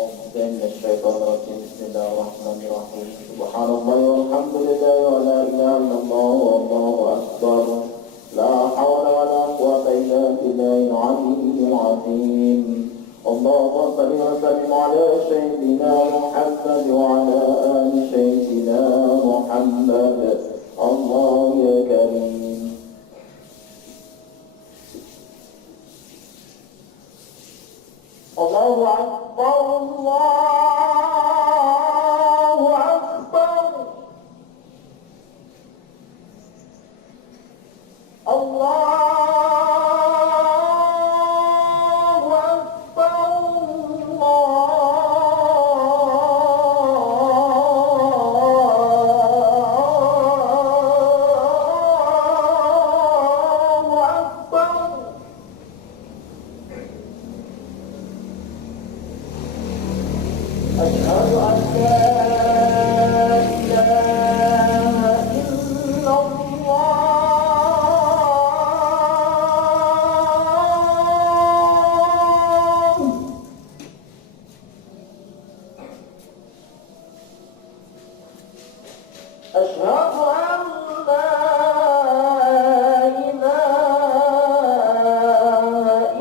من الشيطان الرجيم. بسم الله الرحمن الرحيم. سبحان الله والحمد لله ولا إله إلا الله والله أكبر. لا حول ولا قوة إلا بالله العلي العظيم. اللهم صل وسلم على سيدنا محمد وعلى آل سيدنا محمد. الله يا كريم. الله أكبر الله أكبر الله أكبر الله أكبر. أشهد أن لا إله إلا الله. أشهد أن لا إله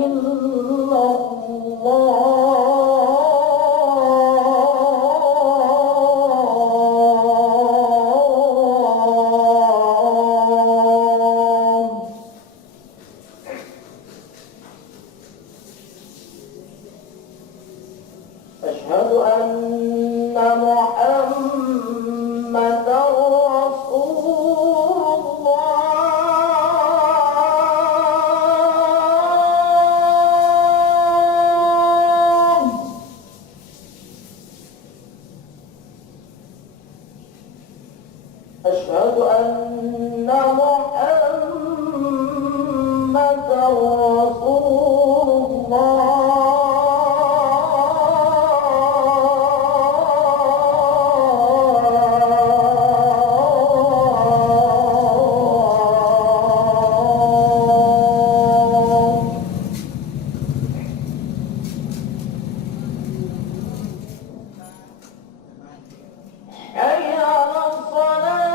إلا الله. أشهد أن محمدا رسول الله. أشهد أن محمدا رسول الله. حي على الصلاة.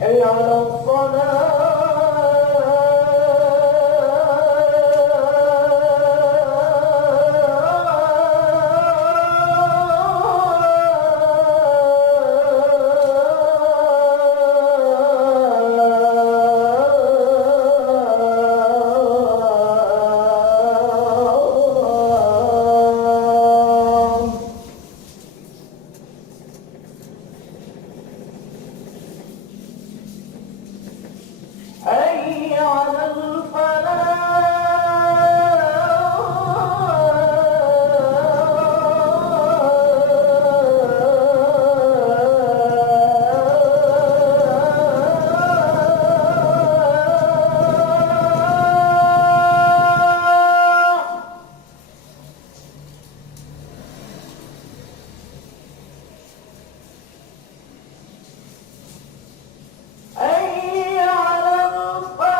حي على الصلاة. حي على الفلاح. حي على الفلاح.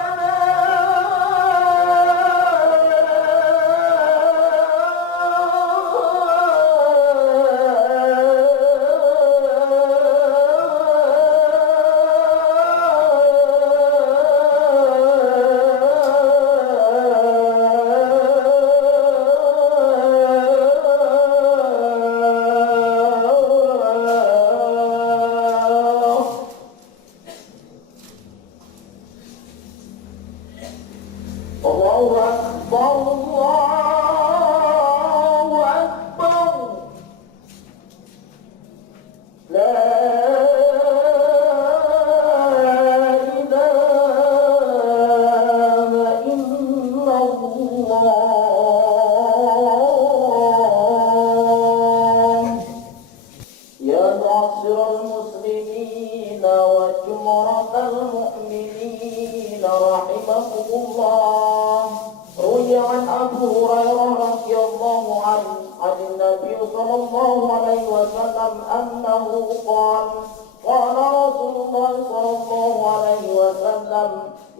الله أكبر الله أكبر. لا إله إلا الله. يا معشر المسلمين وجمرة المؤمنين رحمكم الله. روي عن أبي هريرة رضي الله عنه عن النبي صلى الله عليه وسلم أنه قال: قال رسول الله صلى الله عليه وسلم: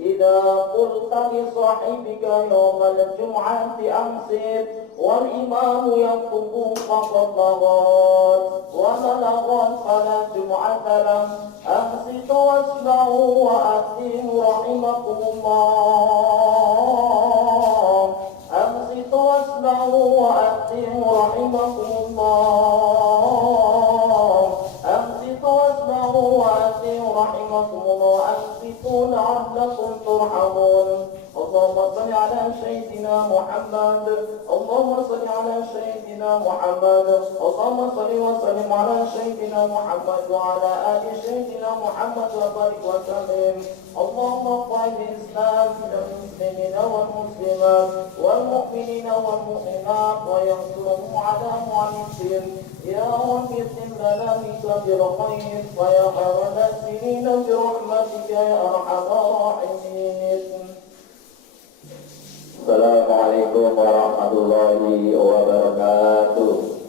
إذا قلت لصاحبك يوم الجمعة أمسك والإمام يخطب فقد لغت، ومن لغت فلا جمعة له. أنصتوا واسمعوا وأتموا رحمكم الله. أنصتوا واسمعوا وأتموا رحمكم الله. أنصتوا واسمعوا وأتموا رحمكم الله. أنصتوا لعلكم ترحمون. اللهم صل على سيدنا محمد. اللهم صل على سيدنا محمد. اللهم صل وسلم على سيدنا محمد وعلى آل سيدنا محمد وبارك وسلم. اللهم اغفر الإسلام للمسلمين والمسلمات والمؤمنين والمؤمنات وينصرهم على معاندهم. يا رب اختم لنا بك بالخير ويا خير الناصرين برحمتك يا أرحم الراحمين. Assalamualaikum warahmatullahi wabarakatuh.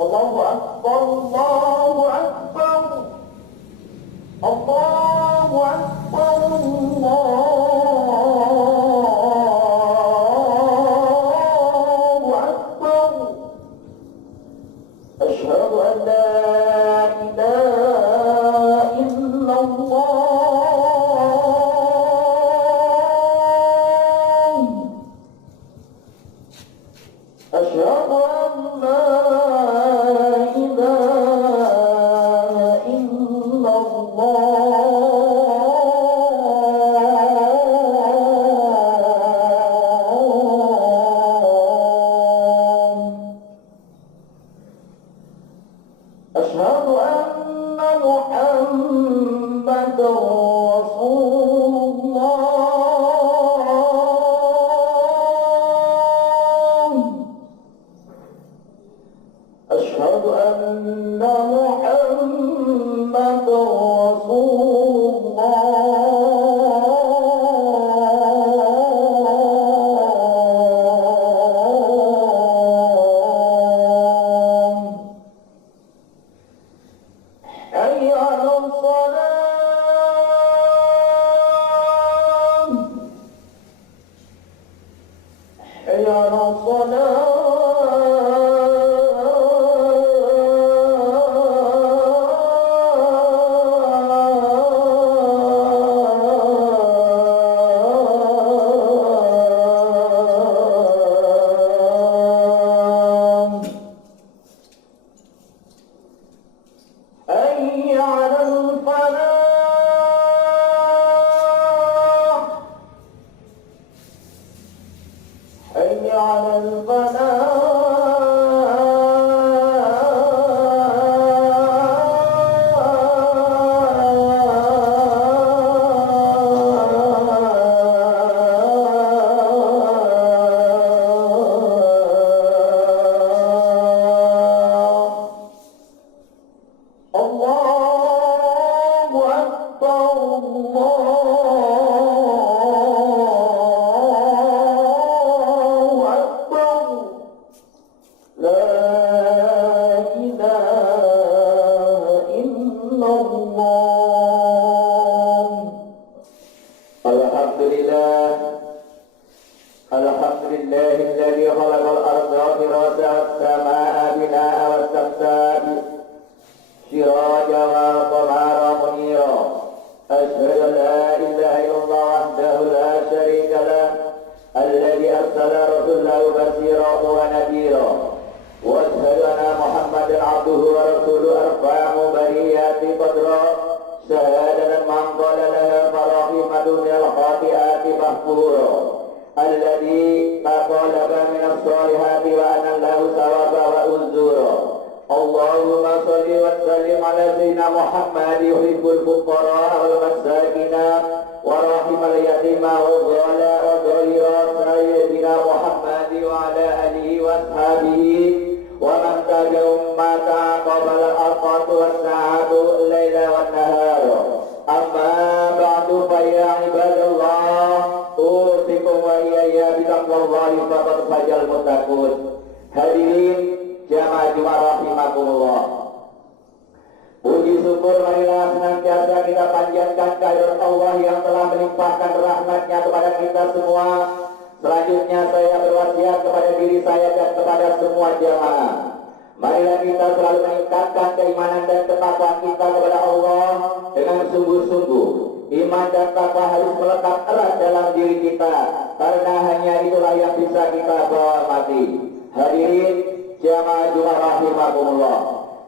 Allahu Akbar, Allahu Akbar, Allahu Akbar, Allahu Akbar. Asyhadu an la ilaha illallah. أشهد أن لا إله إلا الله. أشهد أن محمدا رسول الله. أشهد أن محمدا رسول الله. حي على الصلاة. حي على الصلاة. حي على الفلاح. حي على الله أكبر، الله أكبر. لا إله إلا الله. الحمد لله. الحمد لله الذي خلق الأرض فراشا والسماء بناء والسقف سراجا وقمرا منيرا. أشهد أن لا إله إلا الله وحده لا شريك له الذي أرسل رسوله بشيرا ونذيرا. وأشهد أن محمدا عبده ورسوله أرفع بريات قدرا شهادة من قال لها فراحم دنيا الخاطئات مغفورا الذي أطالب من الصالحات وأن له ثوابا وأجورا. اللهم صل وسلم على سيدنا محمد يحب الفقراء والمساكين وراحم اليتيم والضالع والضرير سيدنا محمد وعلى آله وأصحابه ومن يوم تقابل الأرض والساعة الليل والنهار أما بعد فيا عباد الله أوصيكم وإياي بتقوى الله فقد فاز المتقون. Hadirin jamaah Jumat rahimakumullah. Puji syukur marilah senantiasa kita panjatkan kehadirat Allah yang telah melimpahkan rahmat-Nya kepada kita semua. Selanjutnya saya berwasiat kepada diri saya dan kepada semua jamaah. Marilah kita selalu meningkatkan keimanan dan ketakwaan kita kepada Allah dengan sungguh-sungguh. Iman dan takwa harus melekat erat dalam diri kita, karena hanya itulah yang bisa kita bawa mati. Hadirin jamaah Jumat rahimakumullah.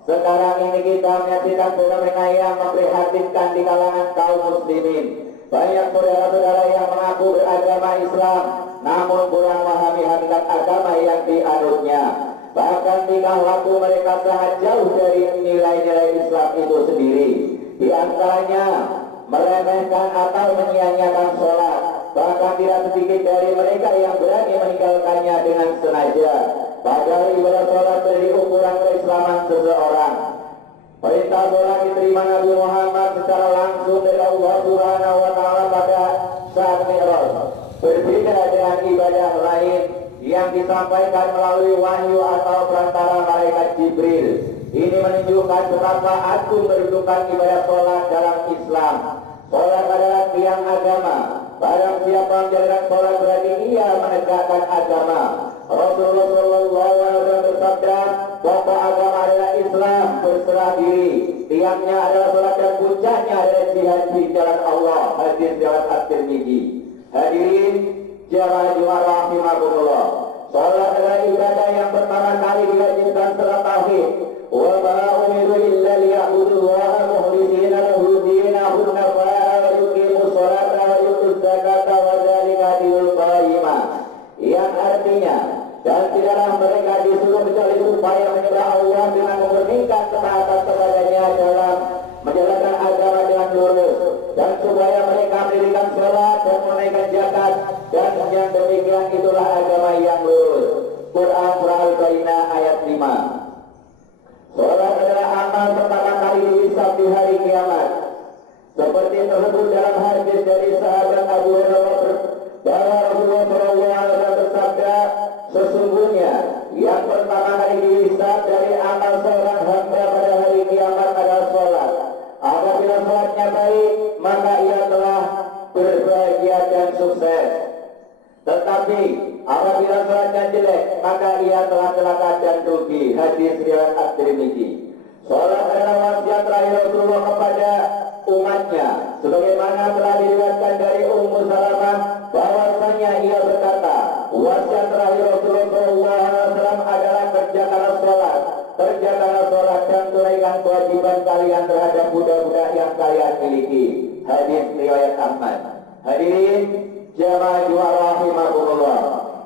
Sekarang ini kita menyaksikan fenomena yang memprihatinkan di kalangan kaum muslimin. Banyak saudara-saudara yang mengaku beragama Islam, namun kurang memahami hakikat agama yang dianutnya. Bahkan tingkah laku mereka sangat jauh dari nilai-nilai Islam itu sendiri. Di antaranya meremehkan atau menyia-nyiakan sholat. Bahkan tidak sedikit dari mereka yang berani meninggalkannya dengan sengaja. Padahal ibadah sholat dari ukuran keislaman seseorang. Perintah sholat diterima Nabi Muhammad secara langsung dari Allah Subhanahu wa Ta'ala pada saat Mi'raj. Berbeda dengan ibadah lain yang disampaikan melalui wahyu atau perantara malaikat Jibril. Ini menunjukkan betapa agung kedudukan ibadah sholat dalam Islam. Sholat adalah tiang agama. Barang siapa menjalankan sholat berarti ia menegakkan agama. Rasulullah SAW bersabda, pokok agama adalah Islam, berserah diri. Tiangnya adalah sholat dan puncaknya adalah jihad di jalan Allah. Hadis riwayat At-Tirmidzi. Hadirin jamaah Jumat rahimakumullah. Sholat adalah ibadah yang pertama kali diwajibkan setelah tauhid. Wa ma umiru illa liya'budullaha mukhlishina lahu dinahum hunafa'a wa yuqimus sholata wa yutuz zakata wa dzalika dinul qayyimah. Yang artinya, dan tidaklah mereka disuruh kecuali supaya menyembah Allah dengan memurnikan ketaatan kepadanya dalam menjalankan agama dengan lurus, dan supaya mereka mendirikan sholat dan menunaikan zakat, dan yang demikian itulah agama yang lurus. Quran Surah Al-Baqarah ayat 5. Sholat adalah amal pertama kali dihisab di hari kiamat, seperti tersebut dalam hadis dari sahabat Abu Hurairah bahwa Rasulullah SAW bersabda, sesungguhnya yang pertama kali dihisab dari amal seorang hamba pada hari kiamat adalah sholat. Apabila sholatnya baik, maka ia telah berbahagia dan sukses. Tetapi apabila sholatnya jelek, maka ia telah celaka dan rugi. Hadis riwayat At-Tirmidzi. Sholat adalah wasiat terakhir Rasulullah kepada umatnya, sebagaimana telah diriwayatkan dari Ummu Salamah bahwasanya ia berkata, wasiat terakhir Rasulullah SAW adalah kerjakanlah sholat dan tunaikan kewajiban kalian terhadap budak-budak yang kalian miliki. Hadis riwayat Ahmad. Hadirin jamaah Jumat rahimakumullah.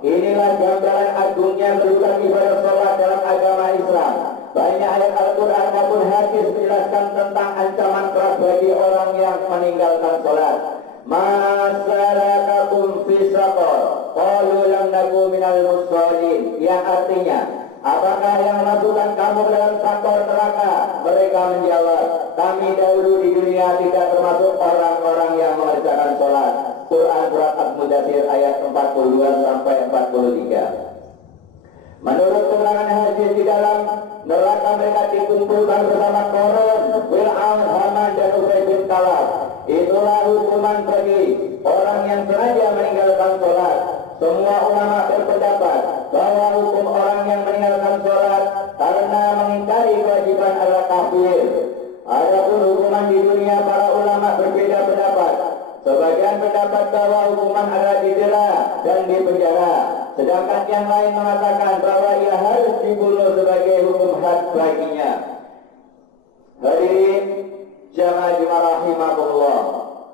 Inilah gambaran agungnya kedudukan ibadah sholat dalam agama Islam. Banyak ayat Al-Quran maupun hadis menjelaskan tentang ancaman keras bagi orang yang meninggalkan sholat. Masalakakum fi saqar qalu lam naku minal musallin, yang artinya, apakah yang memasukkan kamu ke dalam sakor neraka? Mereka menjawab, kami dahulu di dunia tidak termasuk orang-orang yang mengerjakan sholat. Quran Surat Al-Mudaththir ayat 42 sampai 43. Menurut keterangan hadis, di dalam neraka mereka dikumpulkan bersama Qarun, Fir'aun, Haman, dan Ubay bin Khalaf. Itulah hukuman bagi orang yang sengaja meninggalkan sholat. Semua ulama berpendapat bahwa hukum orang yang meninggalkan sholat karena mengingkari kewajiban adalah kafir. Adapun hukuman di dunia, para ulama berbeda pendapat. Sebagian pendapat bahwa hukuman adalah didera dan dipenjara, sedangkan yang lain mengatakan bahwa ia harus dibunuh sebagai hukum had baginya. Hadirin jamaah Jumat rahimakumullah.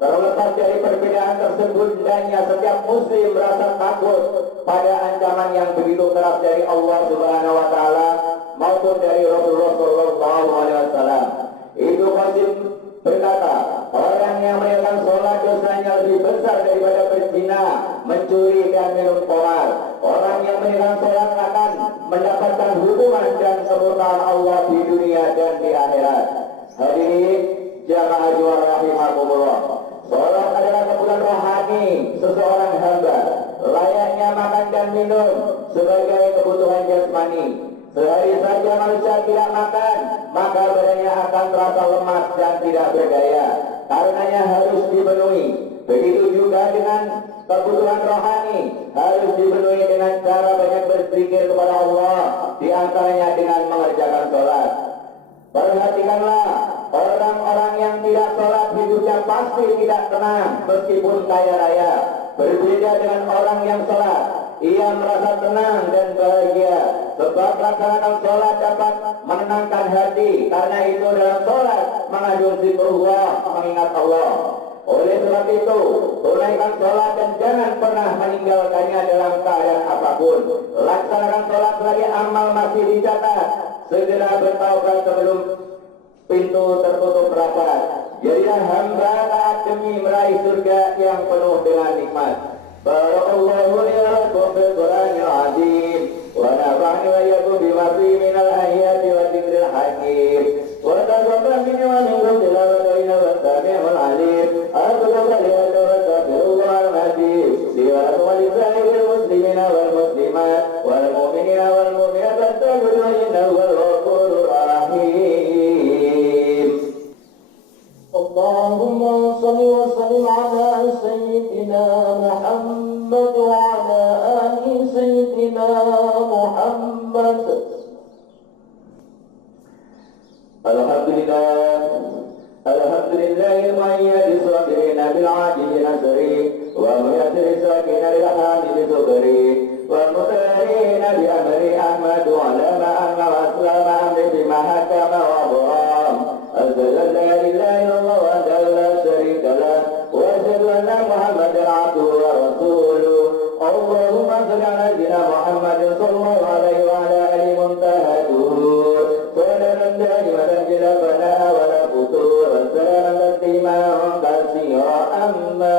Terlepas dari perbedaan tersebut, hendaknya setiap muslim merasa takut pada ancaman yang begitu keras dari Allah Subhanahu wa Ta'ala maupun dari Rasulullah SAW. Ibnu Qasim berkata, orang yang meninggalkan sholat dosanya lebih besar daripada berzina, mencuri, dan minum khamar. Orang yang meninggalkan sholat akan mendapatkan hukuman dan kemurkaan Allah di dunia dan di akhirat. Hadirin jamaah juara rahimakumullah, sholat adalah kebutuhan rohani seseorang hamba, layaknya makan dan minum sebagai kebutuhan jasmani. Sehari saja manusia tidak makan, maka badannya akan terasa lemas dan tidak berdaya. Karenanya harus dipenuhi. Begitu juga dengan kebutuhan rohani, harus dipenuhi dengan cara banyak berzikir kepada Allah, di antaranya dengan mengerjakan sholat. Perhatikanlah, orang-orang yang tidak sholat hidupnya pasti tidak tenang meskipun kaya raya. Berbeda dengan orang yang sholat, ia merasa tenang dan bahagia sebab melaksanakan sholat dapat menenangkan hati, karena itu dalam sholat mengandung zikrullah, mengingat Allah. Oleh sebab itu, tunaikan sholat dan jangan pernah meninggalkannya dalam keadaan apapun. Laksanakan sholat sebagai amal masih dicatat. Segera bertaubat sebelum pintu tertutup rapat. Jadilah hamba taat demi meraih surga yang penuh dengan nikmat. Barakallahu li wa lakum fil Qur'anil azim wa nafa'ani wa iyyakum bima fihi minal ayati wa dzikril hakim. Wa taqabbal minni wa minkum tilawatan innahu sami'un 'alim. Aqulu qawli hadza wa astaghfirullahal azim li wa lakum wa lisa'iril muslimina wal muslimat wal mu'minina wal mu'minat fastaghfiruhu innahu huwal ghafurur rahim. Allahumma shalli wa sallim ala sayyidina Muhammad wa ala ali sayyidina Muhammad. Alhamdulillahil mu'ayyadi sabirina bil 'ajili nasri wa mu'ayyadi sakina lil hamidi subri wa mutarina bi amri Ahmad wa ala ma'anna wa aslama amri bima hakama wa abram. Asyhadu la ilaha illallah wa la syarika lah wa asyhadu anna Muhammadan 'abduhu wa rasuluh. Allahumma shalli ala sayyidina Muhammadin sallallahu alaihi wa ala alihi muntahadur. Salatan daimatan bila bana'a wa la futur. Wassalamu tasliman katsira amma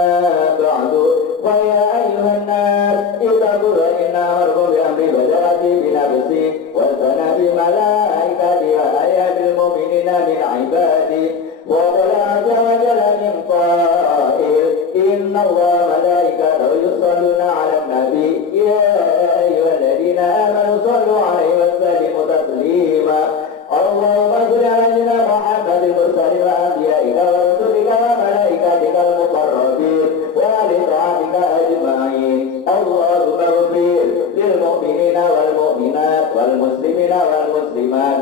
ba'du. Wa ya ayyuhan nas ittaqu inna marhum bi amri badati bi nafsi wa sanabi malaikati wa ayatil mu'minina min ibadi. Wa qala azza wa jalla min qa'il inna Allah malaikatahu yusalluna 'alan nabi ya ayyuhalladzina amanu sallu 'alaihi wa sallimu taslima. Allahumma shalli 'ala sayyidina Muhammadin mursalin wa anbiya'ika wa rusulika wa malaikatikal muqarrabin wa ali ta'atika ajma'in. Allahumma ighfir lil mu'minina wal mu'minat wal muslimina wal muslimat.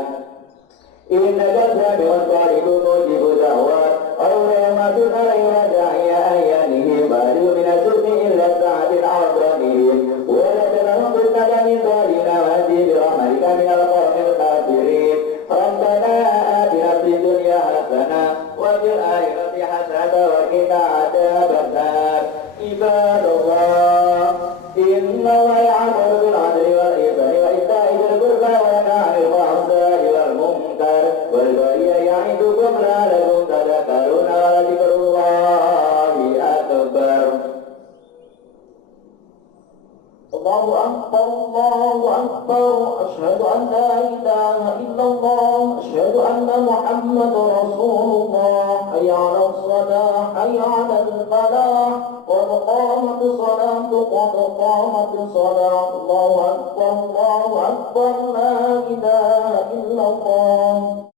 Innaka sami'un qaribun mujibud da'wat. Allahumma tub 'alaihi wa da'iya ayyanihi ba'du min as-sunni illa sa'atin 'azamihim wa la tanahum bittaka min dhalina wa bi rahmatika min al-qawmil kafirin. Rabbana atina fid dunya hasanah wa fil akhirati hasanah wa qina adzabannar. Ibadallah, inna Allaha ya'muru bil 'adli wal ihsani wa ita'i dzil qurba wa yanha 'anil fahsya'i wal munkar wal baghi ya'idukum la'allakum tadhakkaruna wa dzikrullahi akbar. Allahu akbar, Allahu akbar. Asyhadu an la ilaha illallah, asyhadu anna Muhammadar Rasulullah. Hayya 'alas shalah, hayya 'alal falah. Qad qamatis salatu, qad qamatis salah. Allahu akbar, Allahu akbar. La ilaha illallah.